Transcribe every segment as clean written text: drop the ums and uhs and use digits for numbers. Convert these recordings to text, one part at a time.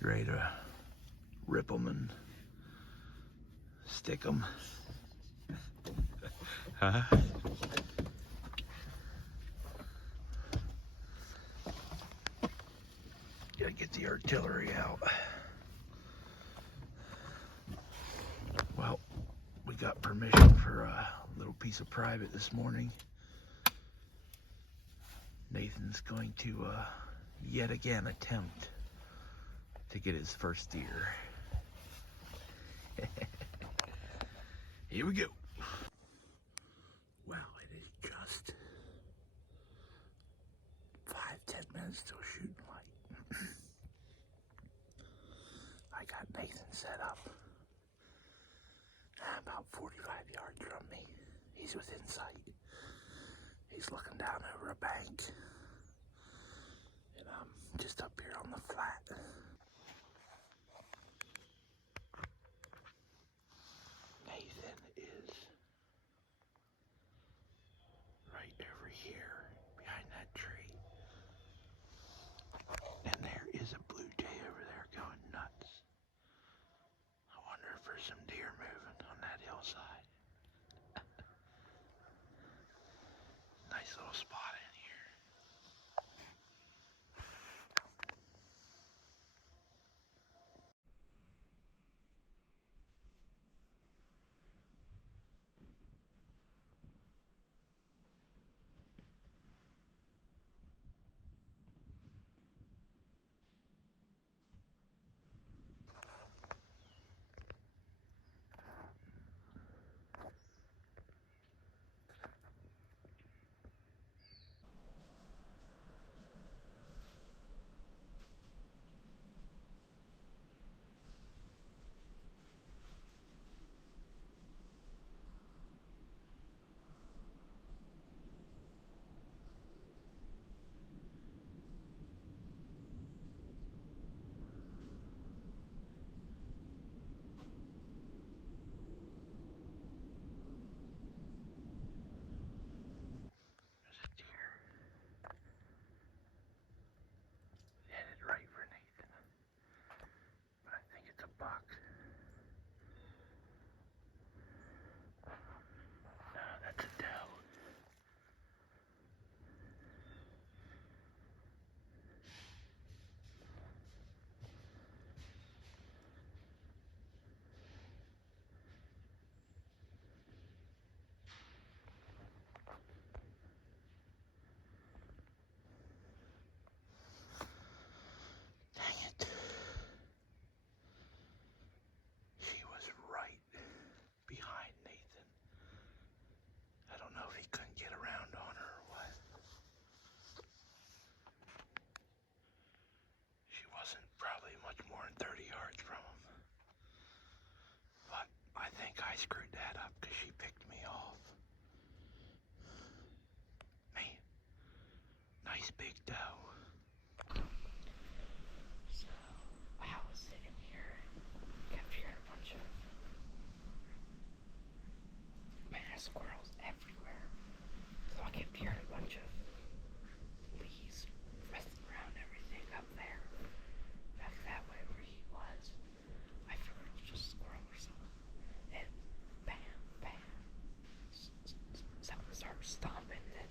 You ready to rip them and stick them? Huh? Gotta get the artillery out. Well, we got permission for a little piece of private this morning. Nathan's going to yet again attempt to get his first deer. Here we go. Wow, it is just 5-10 minutes till shooting light. I got Nathan set up about 45 yards from me. He's within sight. He's looking down over a bank. And I'm just up here on the flat. Nathan is right over here behind that tree. And there is a blue jay over there going nuts. I wonder if there's some deer moving on that hillside. Nice little spot in here. There's a deer. Headed right for Nathan. But I think it's a buck. No, that's a doe. Dang it. She was right behind Nathan. I don't know if he couldn't get around on her or what. She wasn't probably much more than 30 yards from him. But I think I screwed that up because she picked me off. Man, nice big doe. So, I was sitting here, kept hearing a bunch of squirrels everywhere. So I kept hearing a bunch of leaves wrestling around everything up there. Back that way where he was. I figured it was just a squirrel or something. And bam, bam. Something started stomping and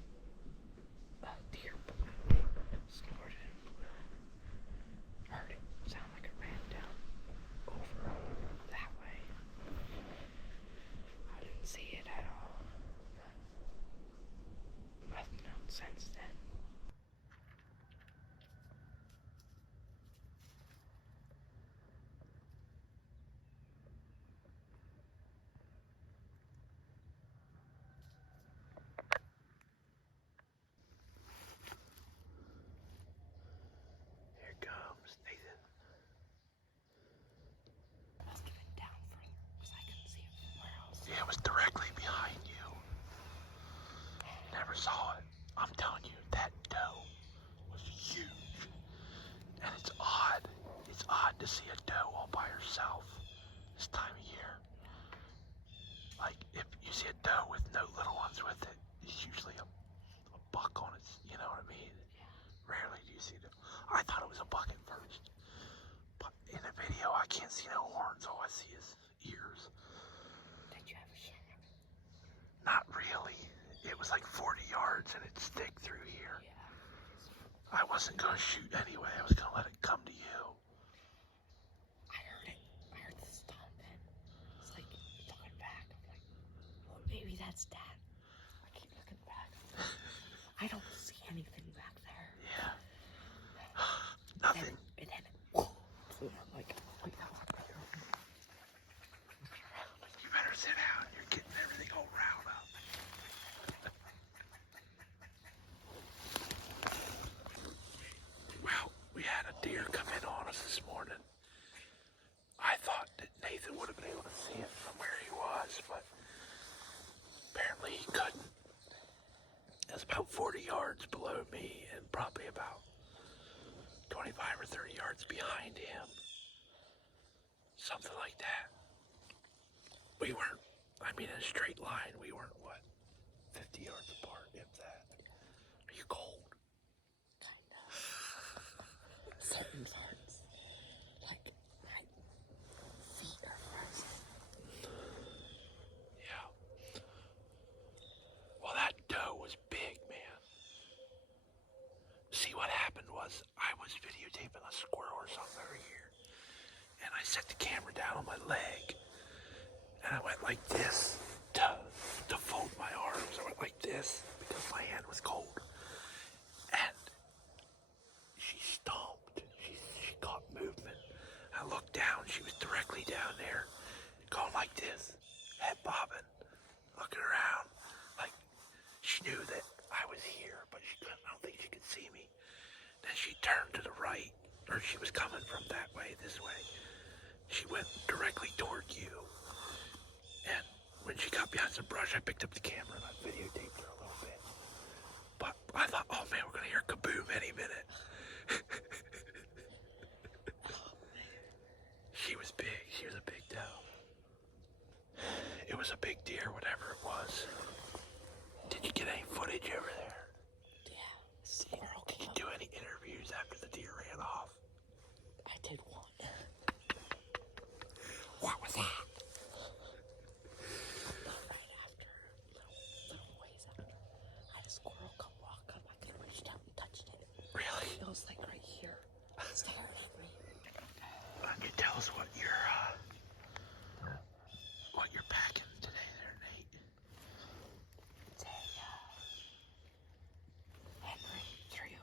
a deer snorted and blew. Heard it sound like it ran down over that way. I didn't see it at all. But I've known since then. Here comes Nathan. Must have been down further because I couldn't see it from where I was. Yeah, it was directly behind you. Never saw it. I'm telling you, that doe was huge. And it's odd. It's odd to see a doe all by herself this time of year. Like, if you see a doe with no little ones with it, it's usually a buck on it, you know what I mean? Yeah. Rarely do you see them. I thought it was a buck at first, but see his ears. Did you have a shot? Not really. It was like 40 yards and it'd stick through here. Yeah. I wasn't going to shoot anyway. I was going to let it come to you. I heard it. I heard the stomping. It's like looking back. I'm like, well, maybe that's Dad. I keep looking back. I don't see anything back there. Yeah. Nothing. And then I'm like, wait, that was right here. You better sit down. You're getting everything all riled up. Well, we had a deer come in on us this morning. I thought that Nathan would have been able to see it from where he was, but apparently he couldn't. It was about 40 yards below me and probably about 25 or 30 yards behind him. Something like that. We weren't, in a straight line, we weren't, 50 yards apart, if that. Are you cold? Kind of. Certain parts. Like, my feet are frozen. Yeah. Well, that doe was big, man. See, what happened was I was videotaping a squirrel or something over here, and I set the camera down on my leg, and I went like this to fold my arms. I went like this because my hand was cold, and she stomped. She caught movement. I looked down. She was directly down there, going like this, head bobbing, looking around, like she knew that I was here, but she couldn't. I don't think she could see me. Then she turned to the right, or she was coming from that way, this way. She went directly toward you. And when she got behind some brush, I picked up the camera and I videotaped her a little bit. But I thought, oh man, we're gonna hear kaboom any minute. She was big. She was a big doe. It was a big deer, whatever it was. Did you get any footage over there? Yeah. Squirrel. Did you do any interviews after the deer ran off? I did one. What was that? Right after, little ways after, I had a squirrel come walk up. I could reach out and touched it. Really? It was like right here, staring at me. Why don't you tell us what you're packing today there, Nate? It's a Henry 308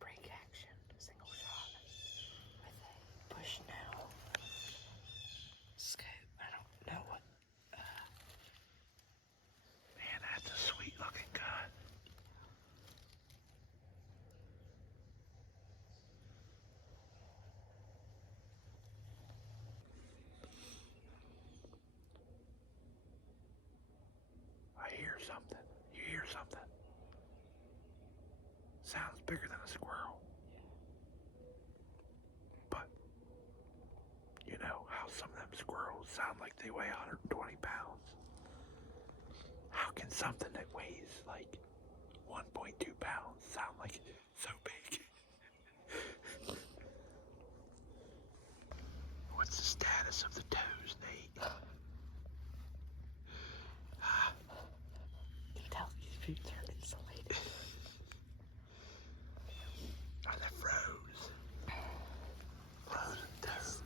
break action single shot with a Bushnell scope. I don't know what. Man, that's a sweet looking gun. I hear something. You hear something? Sounds bigger than a squirrel. But, you know how some of them squirrels sound like they weigh 120 pounds? How can something that weighs like 1.2 pounds sound like so big? What's the status of the toes, Nate? You tell these boots are insulated. Are they froze? Frozen toes.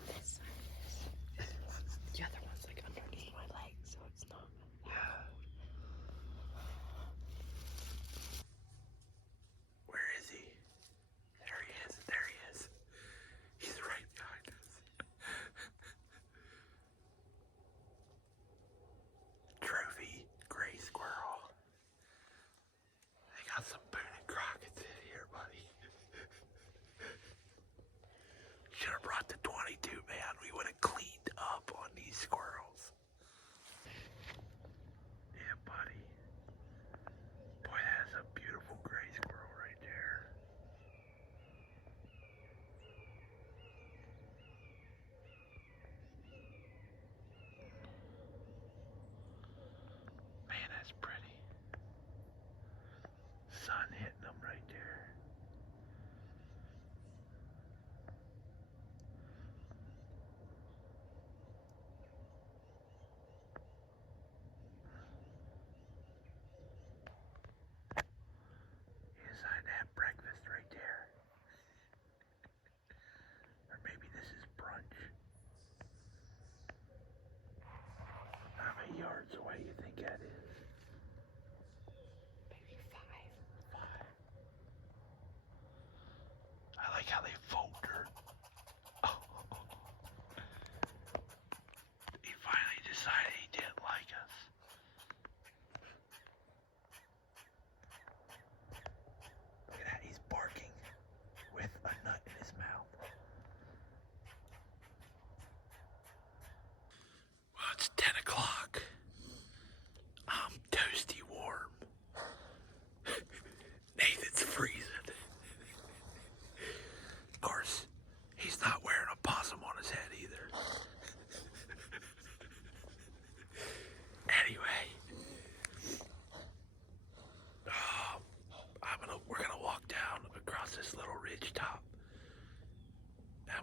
The other one's like underneath my leg, so it's not. Yeah. Where is he? There he is. There he is. He's right behind us. Trophy gray squirrel. They got some Boone and Crockett's in here, buddy. Should have brought the 22, man. We would have cleaned up on these squirrels. Yeah, buddy. Boy, that is a beautiful gray squirrel right there. Man, that's pretty. Sun hitting them right there.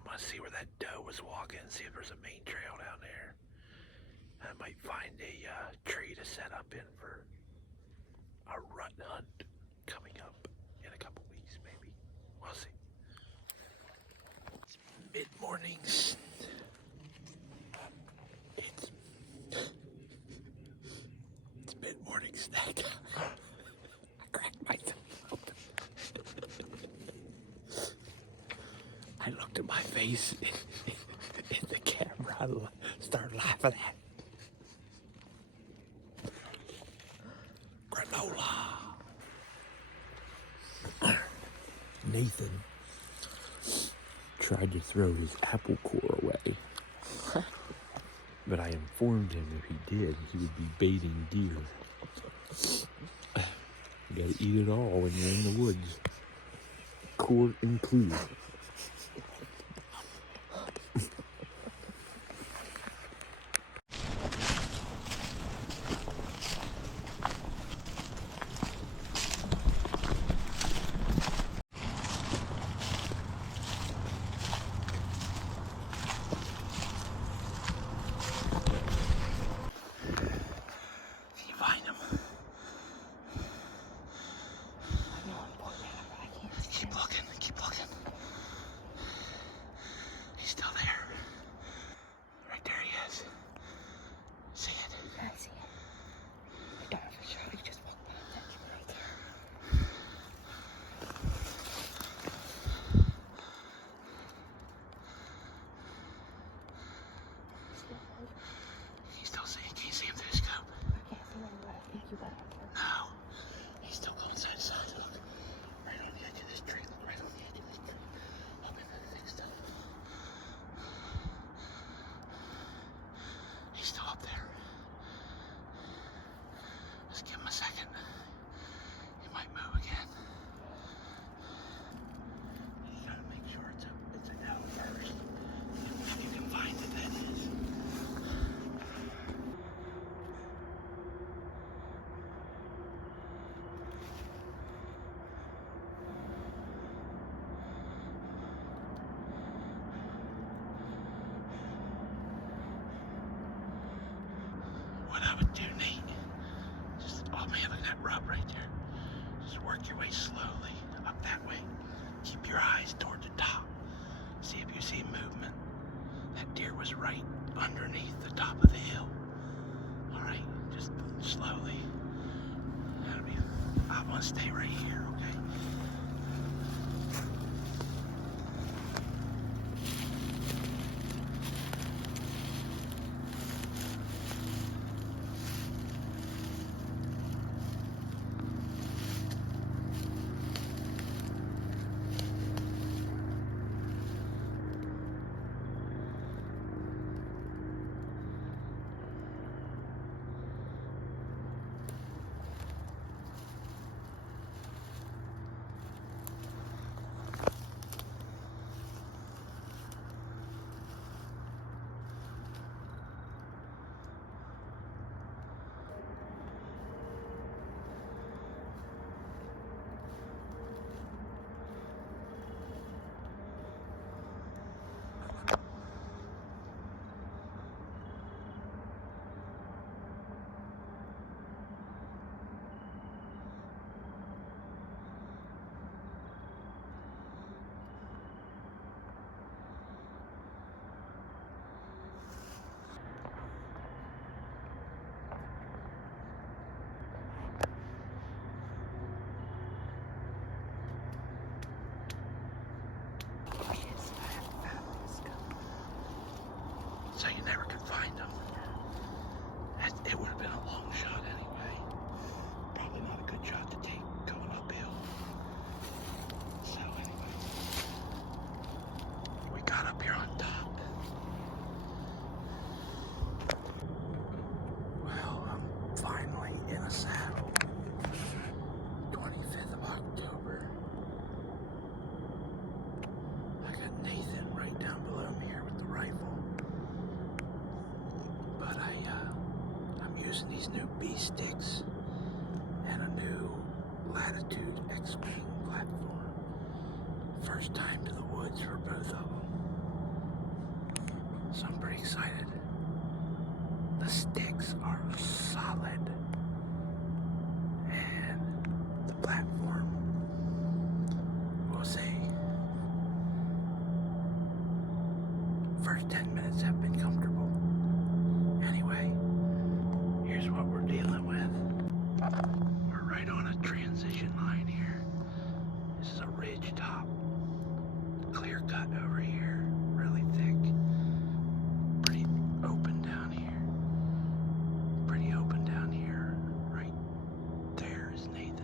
I'm gonna see where that doe was walking, see if there's a main trail down there. I might find a tree to set up in for a rut hunt coming up in a couple weeks, maybe. We'll see. It's mid-mornings. It's mid-morning snack time. I cracked myself up. I looked at my face in the camera. I started laughing at granola. Nathan tried to throw his apple core away, but I informed him if he did, he would be baiting deer. You gotta eat it all when you're in the woods, core included. I would do, Nate, just, oh man, look at that rub right there. Just work your way slowly up that way. Keep your eyes toward the top. See if you see movement. That deer was right underneath the top of the hill. All right, just slowly. That'll be, I want to stay right here, okay? So you never could find them. It would have been a long shot anyway. Probably not a good shot to take going uphill. So anyway, we got up here on top. Well, I'm finally in a saddle. 25th of October. I got Nathan right down below me here with the rifle. But I'm using these new B sticks and a new Latitude X platform. First time to the woods for both of them. excited. The sticks are solid. And the platform, we'll see. First 10 minutes have been comfortable. Anyway, here's what we're dealing with. We're right on a transition line here. This is a ridge top. Clear cut over here, really thick. Pretty open down here. Pretty open down here. Right there is Nathan.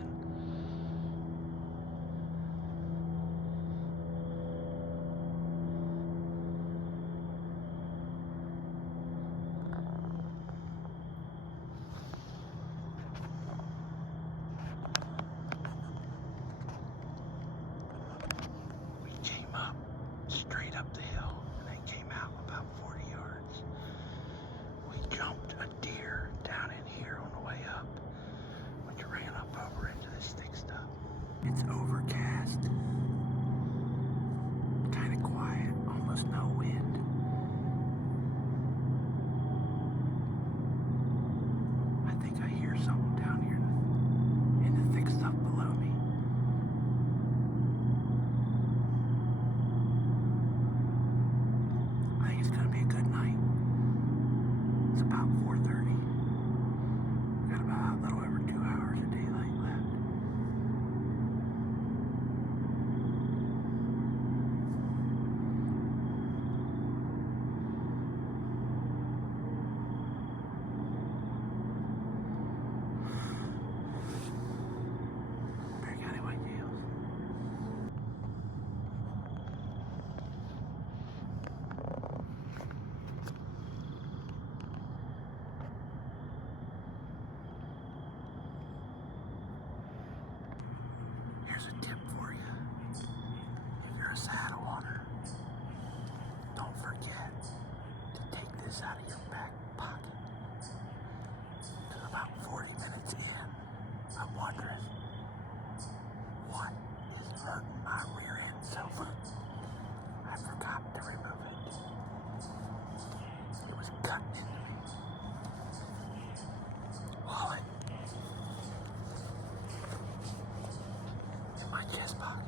We came up, straight up the hill, and then came out about 40 yards. We jumped a deer down in here on the way up, which ran up over into this thick stuff. It's overcast, kind of quiet, almost no wind. I think I hear something down here in the thick stuff below me. I think it's gonna be a good night. It's about 4:30. We've got about a little over 2 hours of daylight left. Bear got any white tails? Here's a tip for you. If you're a saddle hunter, don't forget to take this out of your back pocket. Because about 40 minutes in, I'm wondering, what is hurting my rear end so much? I forgot to remove it. It was cutting into me. Wallet. In my chest pocket.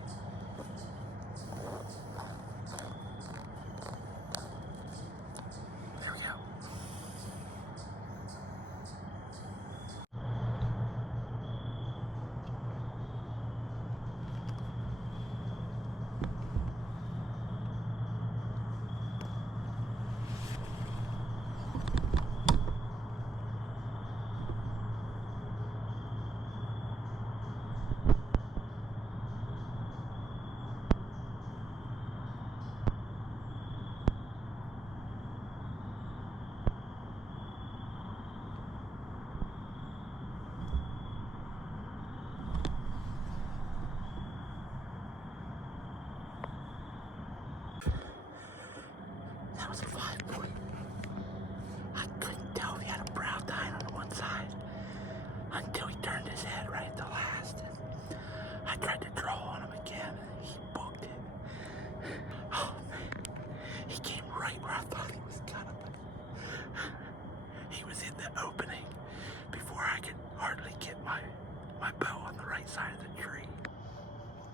There we go. That was a 5-point. I couldn't tell if he had a brow tine on one side until he turned his head right at the last. I tried to draw on him again and he booked it. Oh man, he came right where I thought he was gonna be. He was in the opening before I could hardly get my bow on the right side of the tree.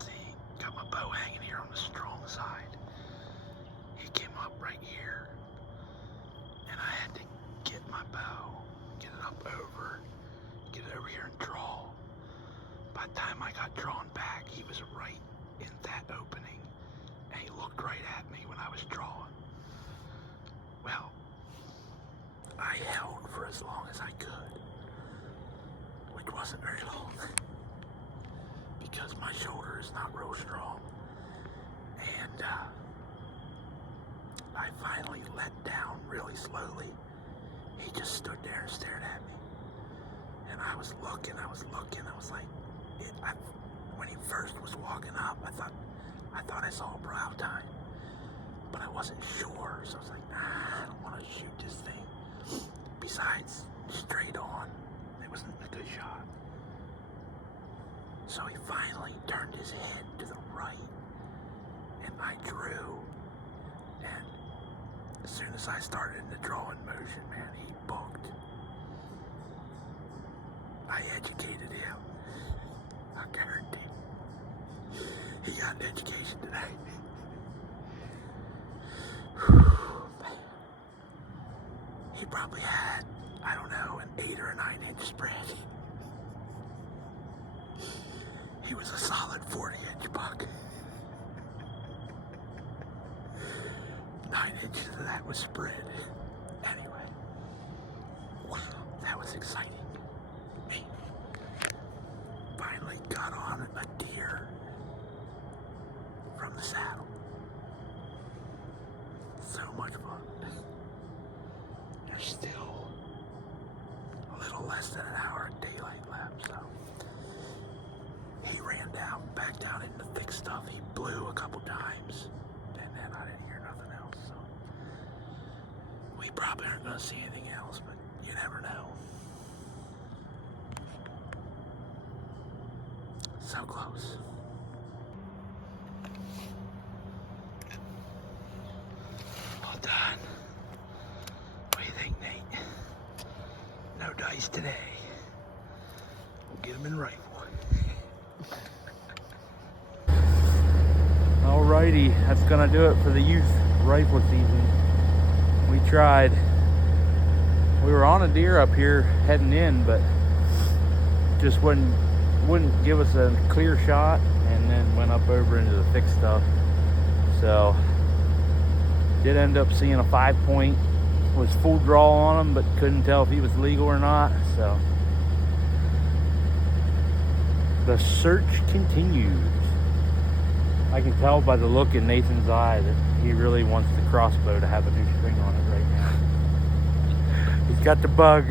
See, got my bow hanging here on the strong side. He came up right here, and I had to get my bow, get it up over, get it over here and draw. By the time I got drawn back, he was right in that opening, and he looked right at me when I was drawing. Well, I held for as long as I could, which wasn't very long, because my shoulder is not real strong, and I finally let down really slowly. He just stood there and stared at me. And I was looking, I was like, when he first was walking up, I thought I saw a brow tine, but I wasn't sure, so I was like, I don't want to shoot this thing. Besides, straight on, it wasn't a good shot. So he finally turned his head to the right, and I drew, and As soon as I started in the drawing motion, man, he booked. I educated him. I guarantee. He got an education today. Man. He probably had, I don't know, an 8 or a 9 inch spread. He was a solid 40-inch buck. 9 inches of that was spread. Anyway, wow, that was exciting. Man, finally got on a deer from the saddle. So much fun. There's still a little less than an hour of daylight left, so he ran down, back down into the thick stuff. He blew a couple times, and then I didn't hear nothing else, so we probably aren't going to see anything else, but you never know. So close. All done. What do you think, Nate? No dice today. We'll get him in rifle. Alrighty, that's gonna do it for the youth rifle season. We tried. We were on a deer up here heading in, but just wouldn't give us a clear shot, and then went up over into the thick stuff. So did end up seeing a 5-point. Was full draw on him, but couldn't tell if he was legal or not. So the search continues. I can tell by the look in Nathan's eye that he really wants the crossbow to have a new string on it right now. He's got the bug.